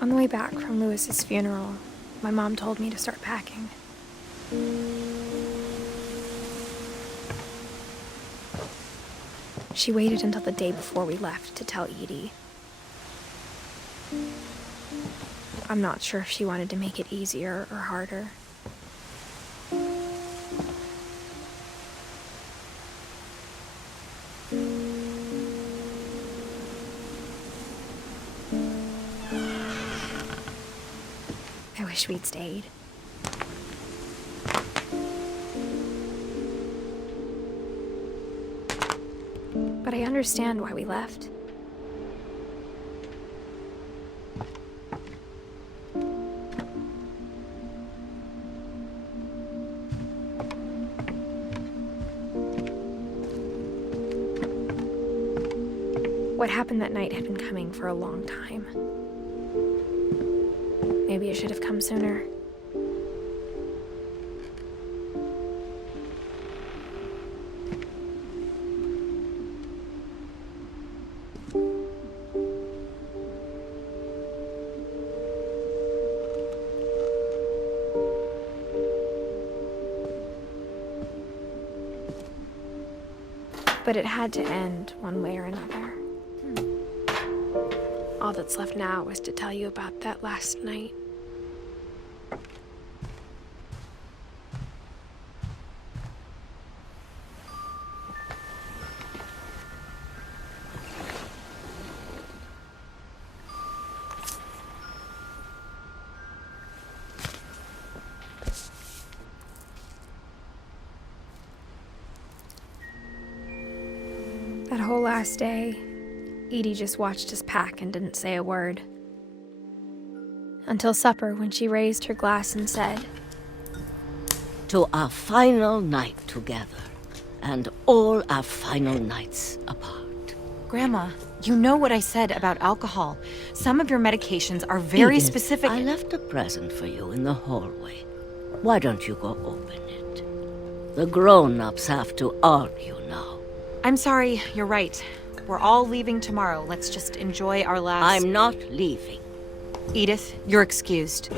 On the way back from Lewis's funeral, my mom told me to start packing. She waited until the day before we left to tell Edie. I'm not sure if she wanted to make it easier or harder. I wish we'd stayed. But I understand why we left. What happened that night had been coming for a long time. Maybe it should have come sooner. But it had to end one way or another. All that's left now is to tell you about that last night. That whole last day, Edie just watched us pack and didn't say a word. Until supper, when she raised her glass and said, "To our final night together, and all our final nights apart." Grandma, you know what I said about alcohol. Some of your medications are very Edith, specific. I left a present for you in the hallway. Why don't you go open it? The grown-ups have to argue now. I'm sorry, you're right. We're all leaving tomorrow. Let's just enjoy our last... I'm not leaving. Edith, you're excused.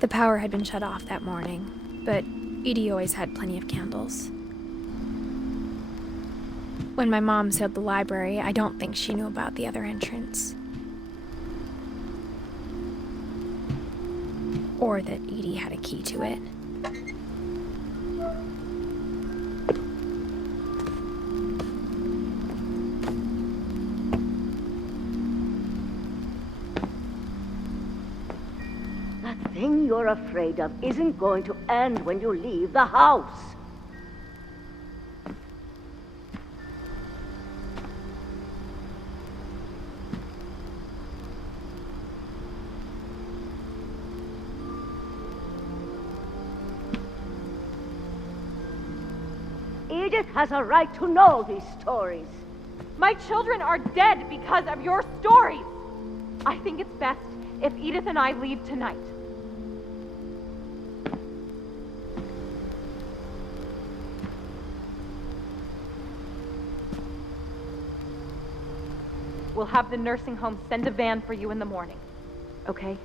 The power had been shut off that morning, but Edie always had plenty of candles. When my mom sealed the library, I don't think she knew about the other entrance. Or that Edie had a key to it. That thing you're afraid of isn't going to end when you leave the house. Edith has a right to know these stories. My children are dead because of your stories. I think it's best if Edith and I leave tonight. We'll have the nursing home send a van for you in the morning, okay?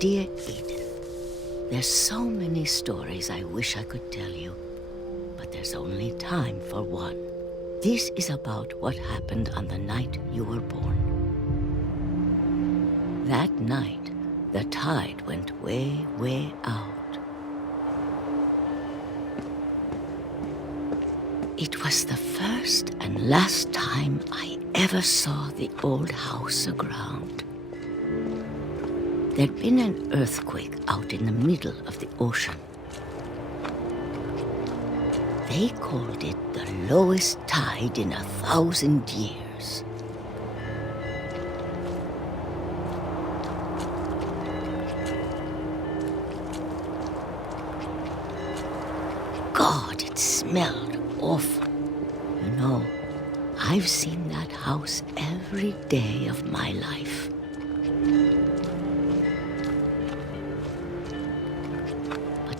Dear Edith, there's so many stories I wish I could tell you, but there's only time for one. This is about what happened on the night you were born. That night, the tide went way, way out. It was the first and last time I ever saw the old house aground. There'd been an earthquake out in the middle of the ocean. They called it the lowest tide in 1,000 years. God, it smelled awful. You know, I've seen that house every day of my life.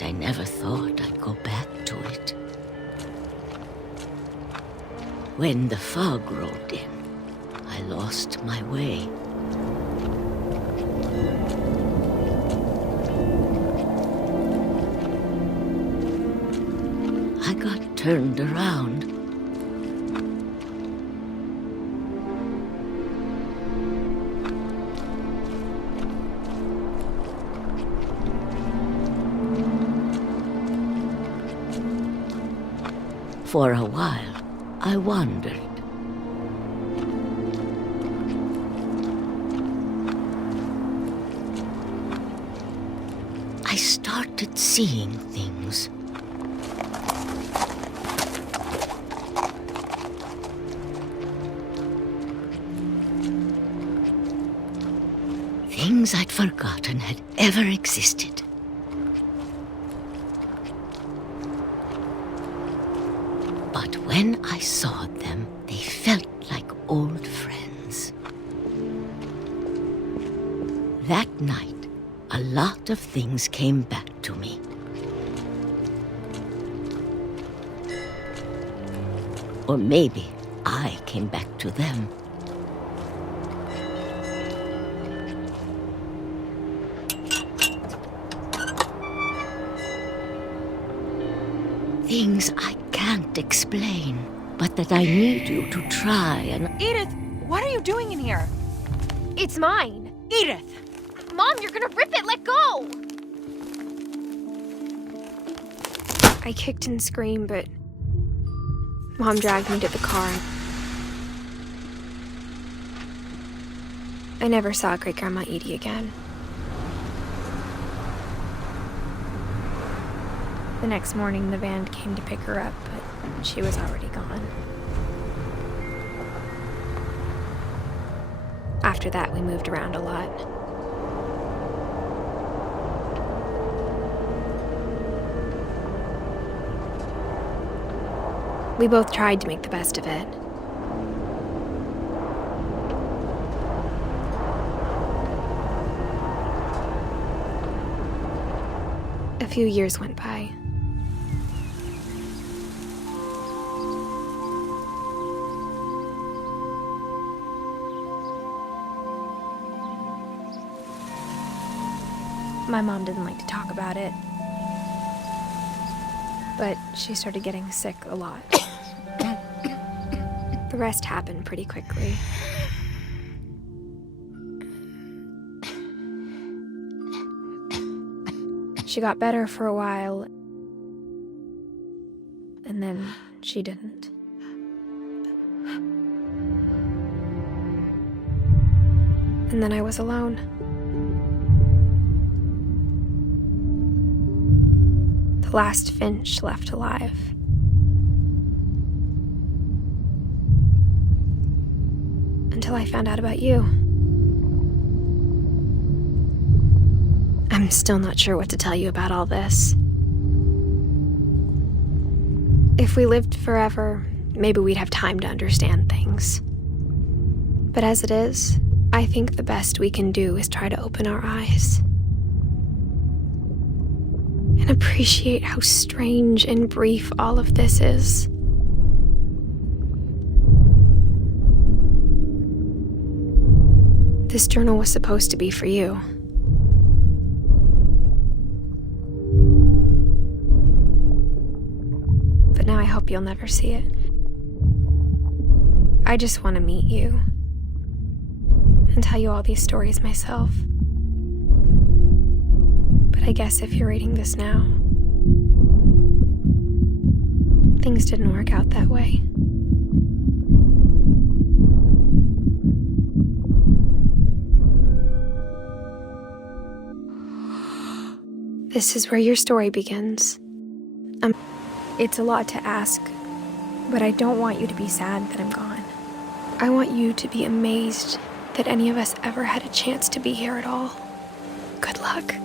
I never thought I'd go back to it. When the fog rolled in, I lost my way. I got turned around. For a while, I wandered. I started seeing things. Things I'd forgotten had ever existed. But when I saw them, they felt like old friends. That night, a lot of things came back to me. Or maybe I came back to them. Things I can't explain, but that I need you to try and... Edith, what are you doing in here? It's mine. Edith! Mom, you're gonna rip it! Let go! I kicked and screamed, but Mom dragged me to the car. I never saw Great-Grandma Edie again. The next morning, the van came to pick her up, but she was already gone. After that, we moved around a lot. We both tried to make the best of it. A few years went by. My mom didn't like to talk about it, but she started getting sick a lot. The rest happened pretty quickly. She got better for a while, and then she didn't. And then I was alone. The last Finch left alive. Until I found out about you. I'm still not sure what to tell you about all this. If we lived forever, maybe we'd have time to understand things. But as it is, I think the best we can do is try to open our eyes. And appreciate how strange and brief all of this is. This journal was supposed to be for you. But now I hope you'll never see it. I just want to meet you and tell you all these stories myself. But I guess if you're reading this now, things didn't work out that way. This is where your story begins. It's a lot to ask, but I don't want you to be sad that I'm gone. I want you to be amazed that any of us ever had a chance to be here at all. Good luck.